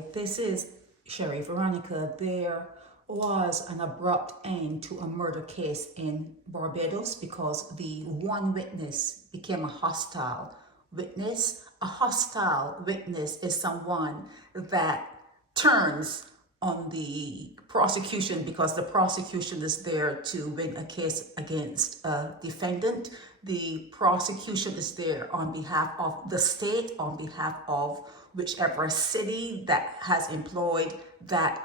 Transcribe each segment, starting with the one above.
Okay, this is Shae Veronica. There was an abrupt end to a murder case in Barbados because the one witness became a hostile witness. A hostile witness is someone that turns on the prosecution because the prosecution is there to win a case against a defendant. The prosecution is there on behalf of the state, on behalf of whichever city that has employed that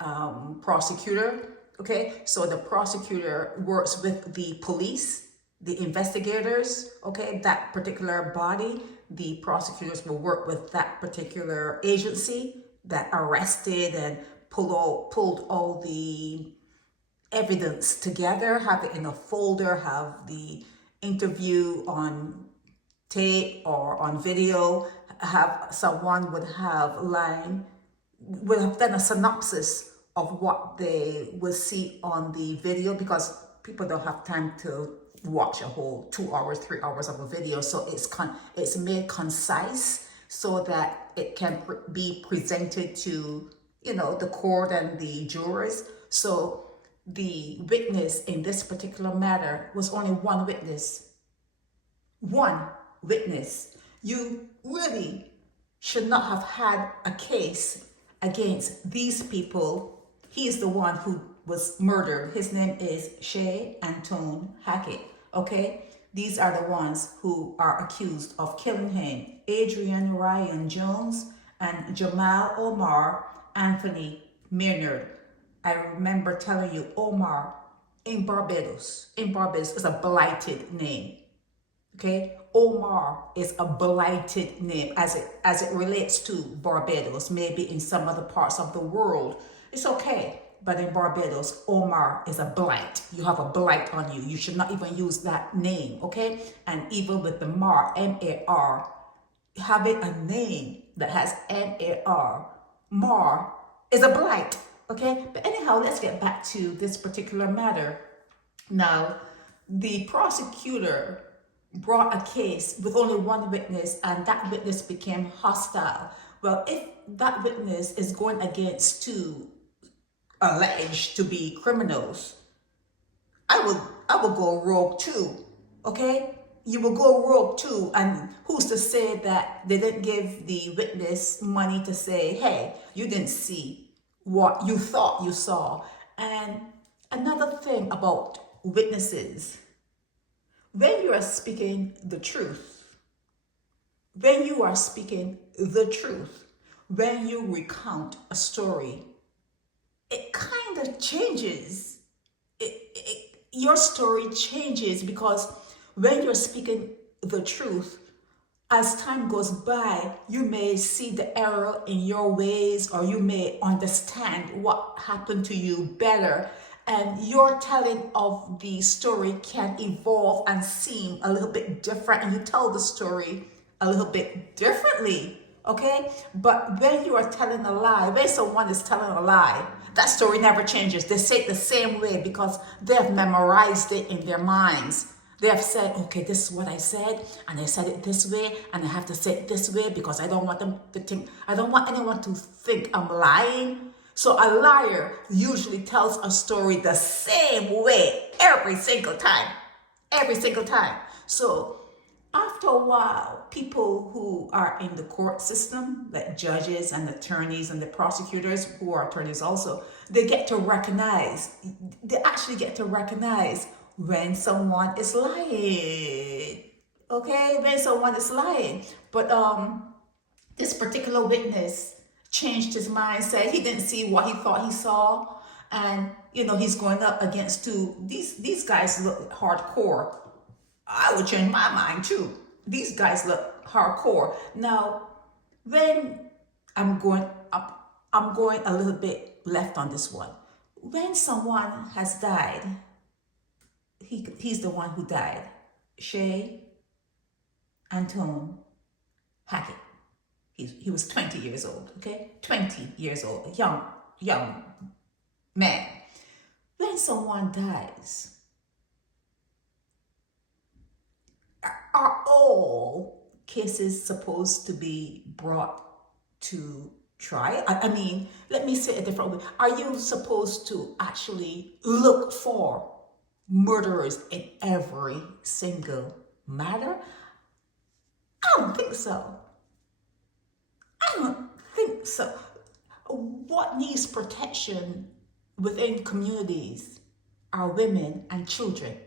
prosecutor. Okay, so the prosecutor works with the police, the investigators, okay, that particular body. The prosecutors will work with that particular agency that arrested and pulled all the evidence together, have it in a folder, have the interview on tape or on video, have someone would have done a synopsis of what they will see on the video, because people don't have time to watch a whole 2 hours, 3 hours of a video. So it's made concise so that it can be presented to, the court and the jurors. So the witness in this particular matter was only one witness. One witness. You really should not have had a case against these people. He is the one who was murdered. His name is Shae Hackett. Okay, these are the ones who are accused of killing him. Adrian Ryan Jones and Jamal Omar Anthony Maynard. I remember telling you, Omar in Barbados is a blighted name. Okay, Omar is a blighted name as it relates to Barbados. Maybe in some other parts of the world it's okay, but in Barbados, Omar is a blight. You have a blight on you. You should not even use that name, okay? And even with the Mar, M-A-R, having a name that has M-A-R, Mar is a blight, okay? But anyhow, let's get back to this particular matter. Now, the prosecutor brought a case with only one witness, and that witness became hostile. Well, if that witness is going against two alleged to be criminals, I will go rogue too, okay? You will go rogue too, and who's to say that they didn't give the witness money to say, hey, you didn't see what you thought you saw? And another thing about witnesses, when you are speaking the truth, when you recount a story, it kind of changes. Your story changes, because when you're speaking the truth, as time goes by, you may see the error in your ways, or you may understand what happened to you better. And your telling of the story can evolve and seem a little bit different, and you tell the story a little bit differently, okay? But when you are telling a lie, when someone is telling a lie, that story never changes. They say it the same way because they have memorized it in their minds. They have said, okay, this is what I said, and I said it this way, and I have to say it this way because I don't want them to think, I don't want anyone to think I'm lying. So a liar usually tells a story the same way every single time. So after a while, people who are in the court system, like judges and attorneys and the prosecutors who are attorneys also, they actually get to recognize when someone is lying. Okay, when someone is lying. But this particular witness changed his mind, said he didn't see what he thought he saw, and he's going up against two. These guys look hardcore. I would change my mind too. These guys look hardcore. Now, when I'm going a little bit left on this one. When someone has died, he's the one who died. Shae Hackett. He was 20 years old, okay? 20 years old, a young man. When someone dies, are all cases supposed to be brought to Try. I mean, let me say it a different way. Are you supposed to actually look for murderers in every single matter? I don't think so. I don't think so. What needs protection within communities are women and children.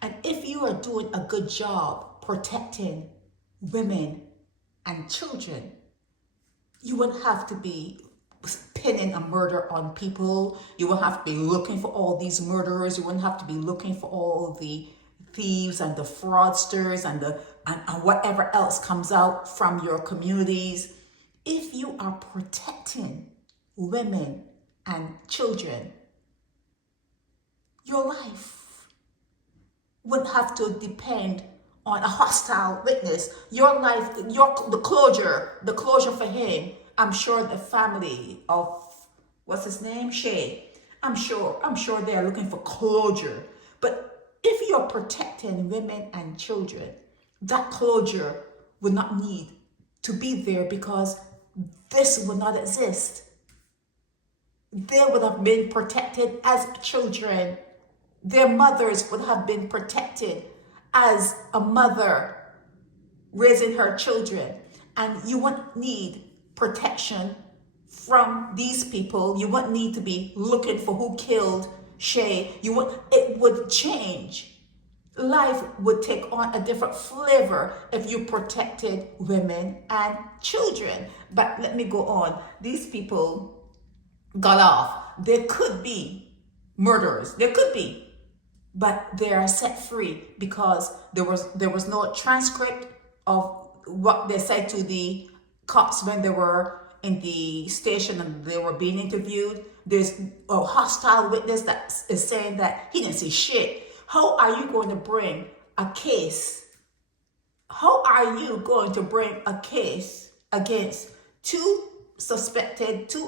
And if you are doing a good job protecting women and children, you wouldn't have to be pinning a murder on people. You wouldn't have to be looking for all these murderers. You wouldn't have to be looking for all the thieves and the fraudsters and whatever else comes out from your communities. If you are protecting women and children, your life wouldn't have to depend on a hostile witness. Your life, the closure for him. I'm sure the family of, what's his name, Shae. I'm sure they are looking for closure. But if you're protecting women and children, that closure would not need to be there, because this would not exist. They would have been protected as children. Their mothers would have been protected as a mother raising her children. And you wouldn't need protection from these people. You wouldn't need to be looking for who killed Shae. It would change. Life would take on a different flavor if you protected women and children. But let me go on. These people got off. There could be murderers. There could be. But they are set free because there was no transcript of what they said to the cops when they were in the station and they were being interviewed. There's a hostile witness that is saying that he didn't see shit. How are you going to bring a case? How are you going to bring a case against two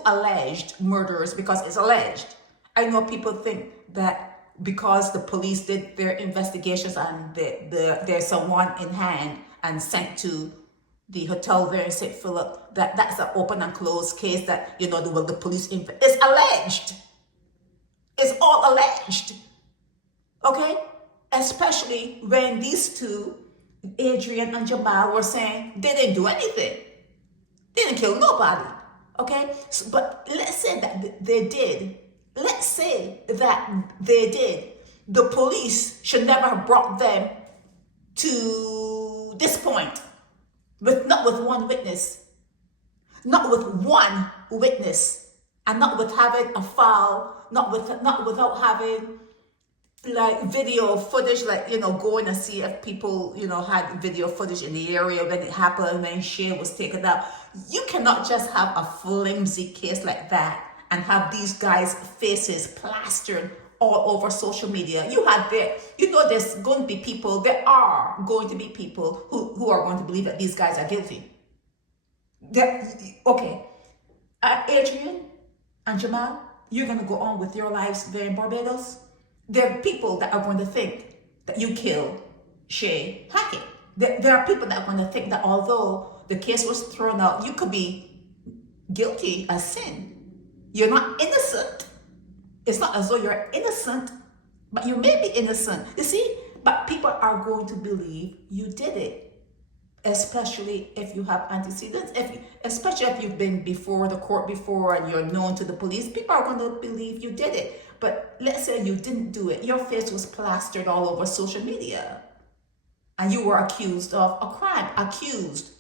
alleged murderers? Because it's alleged. I know people think that because the police did their investigations and there's someone in hand and sent to the hotel there in St. Philip, that's an open and closed case that, the police, it's alleged. It's all alleged. Okay? Especially when these two, Adrian and Jamal, were saying they didn't do anything. They didn't kill nobody. Okay? But let's say that they did. Let's say that they did. The police should never have brought them to this point. Not with one witness. Not with one witness. And not with having a file. Not without having like video footage, going and see if people, had video footage in the area when it happened, when Shae was taken out. You cannot just have a flimsy case like that and have these guys' faces plastered all over social media. There's going to be people, there are going to be people who are going to believe that these guys are guilty. Adrian and Jamal, you're going to go on with your lives there in Barbados. There are people that are going to think that you killed Shae Hackett. There are people that are going to think that although the case was thrown out, you could be guilty as sin. You're not innocent. It's not as though you're innocent, but you may be innocent. You see? But people are going to believe you did it, especially if you have antecedents, especially if you've been before the court before and you're known to the police. People are going to believe you did it. But let's say you didn't do it. Your face was plastered all over social media. And you were accused of a crime. Accused.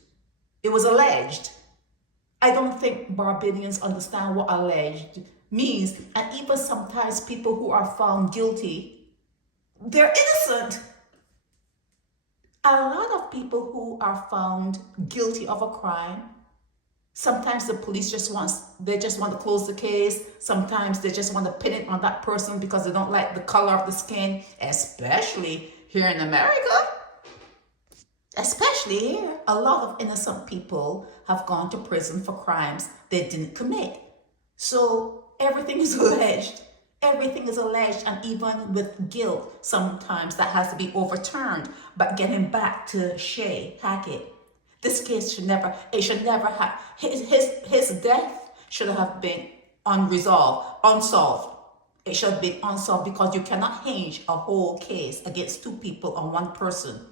It was alleged. I don't think Barbadians understand what alleged means. And even sometimes people who are found guilty, they're innocent. A lot of people who are found guilty of a crime, sometimes the police just want to close the case. Sometimes they just want to pin it on that person because they don't like the color of the skin, especially here in America. Especially here, a lot of innocent people have gone to prison for crimes they didn't commit. So everything is alleged. Everything is alleged, and even with guilt, sometimes that has to be overturned. But getting back to Shae Hackett, This case should never have, his death should have been unsolved. It should have been unsolved because you cannot hinge a whole case against two people on one person,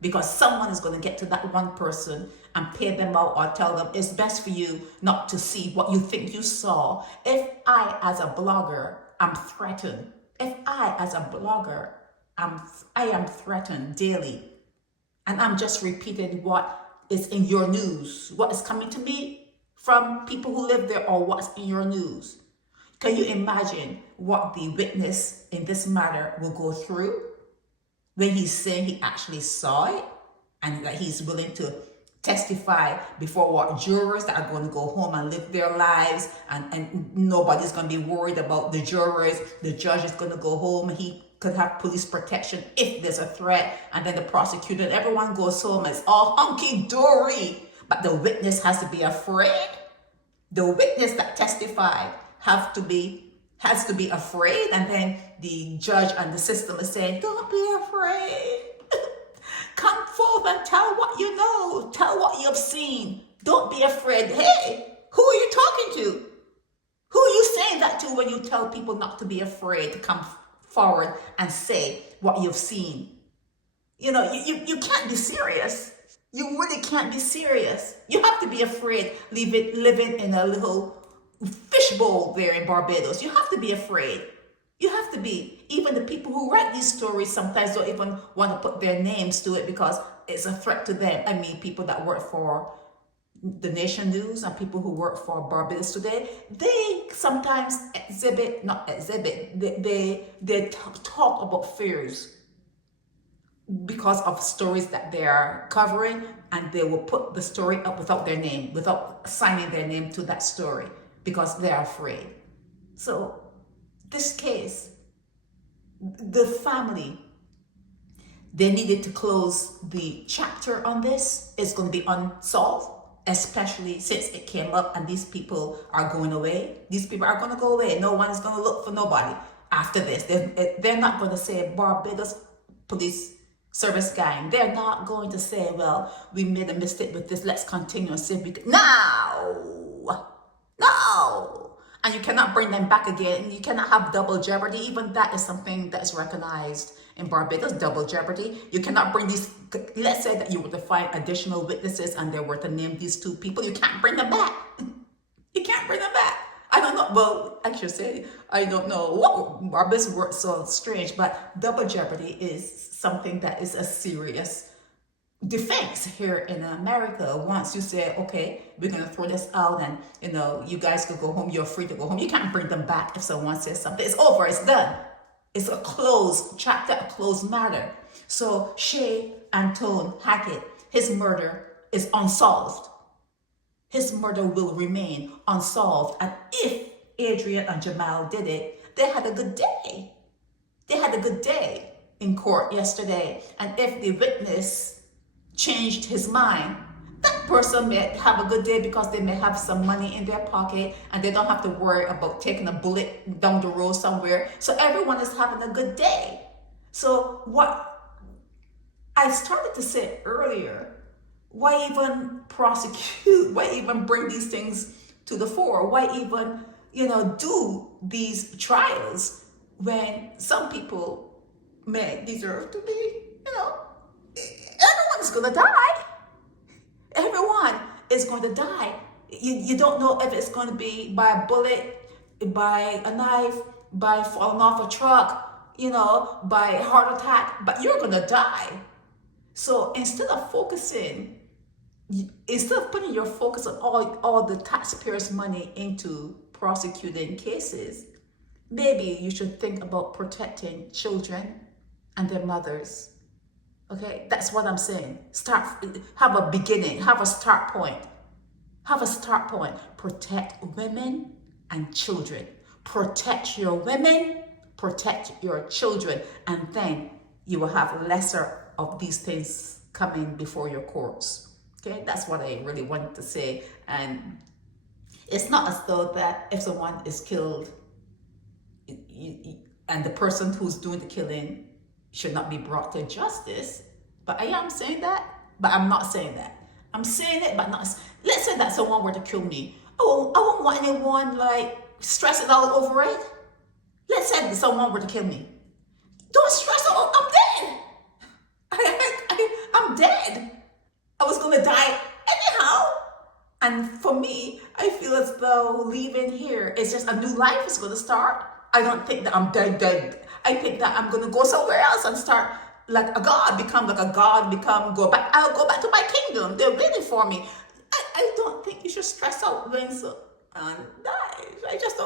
because someone is going to get to that one person and pay them out or tell them it's best for you not to see what you think you saw. If I, as a blogger, am threatened, I am threatened daily, and I'm just repeating what is in your news, what is coming to me from people who live there, or what's in your news. Can you imagine what the witness in this matter will go through when he's saying he actually saw it, and that he's willing to testify before what jurors that are going to go home and live their lives, and nobody's going to be worried about the jurors. The judge is going to go home. He could have police protection if there's a threat, and then the prosecutor and everyone goes home. It's all hunky-dory, but the witness has to be afraid. The witness that testified has to be afraid, and then the judge and the system is saying, don't be afraid. Come forth and tell what you know. Tell what you've seen. Don't be afraid. Hey, who are you talking to? Who are you saying that to when you tell people not to be afraid to come forward and say what you've seen? You know, you can't be serious. You really can't be serious. You have to be afraid living in a little fishbowl there in Barbados. You have to be afraid. You have to be. Even the people who write these stories sometimes don't even want to put their names to it because it's a threat to them. I mean, people that work for the Nation News and people who work for Barbados Today, they sometimes they talk about fears because of stories that they are covering, and they will put the story up without their name, without signing their name to that story, because they're afraid. So this case, the family, they needed to close the chapter on this. It's going to be unsolved, especially since it came up and these people are going away. These people are going to go away. No one is going to look for nobody after this. They're not going to say Barbados Police Service gang. They're not going to say, well, we made a mistake with this. Let's continue and see if we can. No. And you cannot bring them back again. You cannot have double jeopardy. Even that is something that is recognized in Barbados, double jeopardy. You cannot bring these, let's say that you were to find additional witnesses and they were to name these two people, you can't bring them back. You can't bring them back. I don't know. Well, I should say, I don't know what Barbados works so strange, but double jeopardy is something that is a serious defense here in America. Once you say, okay, we're going to throw this out and, you know, you guys could go home, you're free to go home. You can't bring them back if someone says something. It's over. It's done. It's a closed chapter, a closed matter. So Shae Anton Hackett, his murder is unsolved. His murder will remain unsolved. And if Adrian and Jamal did it, they had a good day. They had a good day in court yesterday. And if the witness changed his mind, that person may have a good day because they may have some money in their pocket and they don't have to worry about taking a bullet down the road somewhere. So everyone is having a good day. So what I started to say earlier, why even prosecute? Why even bring these things to the fore? Why even, you know, do these trials when some people may deserve to be, you know, everyone is going to die. Everyone is going to die. You don't know if it's going to be by a bullet, by a knife, by falling off a truck, you know, by a heart attack, but you're going to die. So instead of putting your focus on all the taxpayers' money into prosecuting cases, maybe you should think about protecting children and their mothers. Okay, that's what I'm saying. Have a beginning, have a start point. Have a start point. Protect women and children. Protect your women, protect your children, and then you will have lesser of these things coming before your courts. Okay, that's what I really wanted to say. And it's not as though that if someone is killed and the person who's doing the killing should not be brought to justice. But I am saying that, but I'm not saying that. I'm saying it, but not. Let's say that someone were to kill me. I won't want anyone like stressing all over it. Let's say that someone were to kill me. Don't stress out. I'm dead. I'm dead. I was gonna die anyhow. And for me, I feel as though leaving here is just a new life is gonna start. I don't think that I'm dead. I think that I'm gonna go somewhere else and start like a god, become like a god, go back. I'll go back to my kingdom. They're waiting for me. I don't think you should stress out when someone dies. I just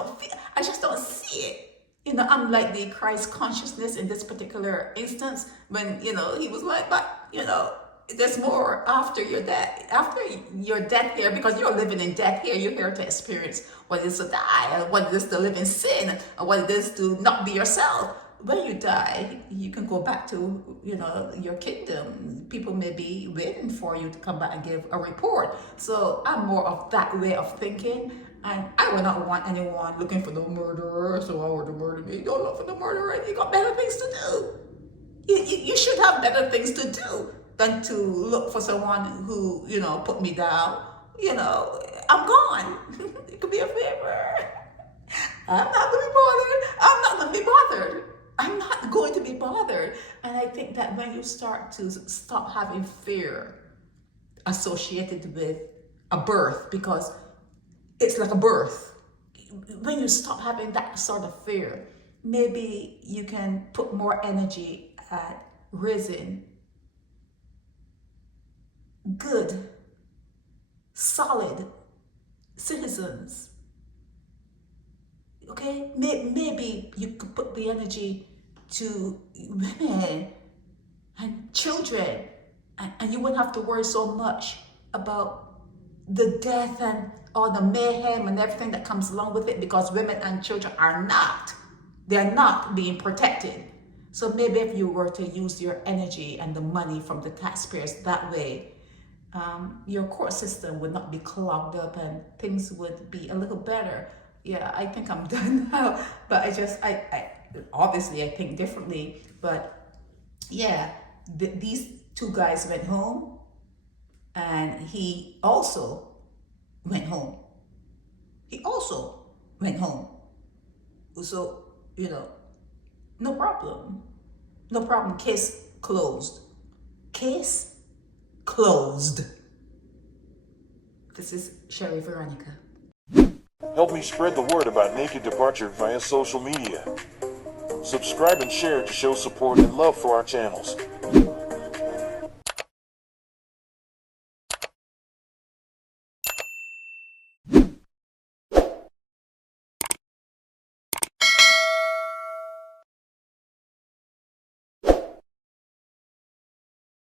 don't see it. You know, I'm like the Christ consciousness in this particular instance when, you know, he was like, but, you know, there's more after your death here, because you're living in death here. You're here to experience what it is to die, and what it is to live in sin, and what it is to not be yourself. When you die, you can go back to, you know, your kingdom. People may be waiting for you to come back and give a report. So I'm more of that way of thinking. And I would not want anyone looking for the murderer, so I want to murder me. Don't look for the murderer. You got better things to do. You should have better things to do than to look for someone who, you know, put me down. You know, I'm gone. It could be a favor. I'm not going to be bothered. I'm not going to be bothered. I'm not going to be bothered. And I think that when you start to stop having fear associated with a birth, because it's like a birth, when you stop having that sort of fear, maybe you can put more energy at raising good, solid citizens. Okay, maybe you could put the energy to women and children, and you wouldn't have to worry so much about the death and all the mayhem and everything that comes along with it, because women and children they're not being protected. So maybe if you were to use your energy and the money from the taxpayers that way, your court system would not be clogged up and things would be a little better. Yeah, I think I'm done now, but I obviously I think differently, but yeah, these two guys went home, and he also went home. So, you know, no problem. Case closed. This is Shae Veronica. Help me spread the word about Naked Departure via social media. Subscribe and share to show support and love for our channels.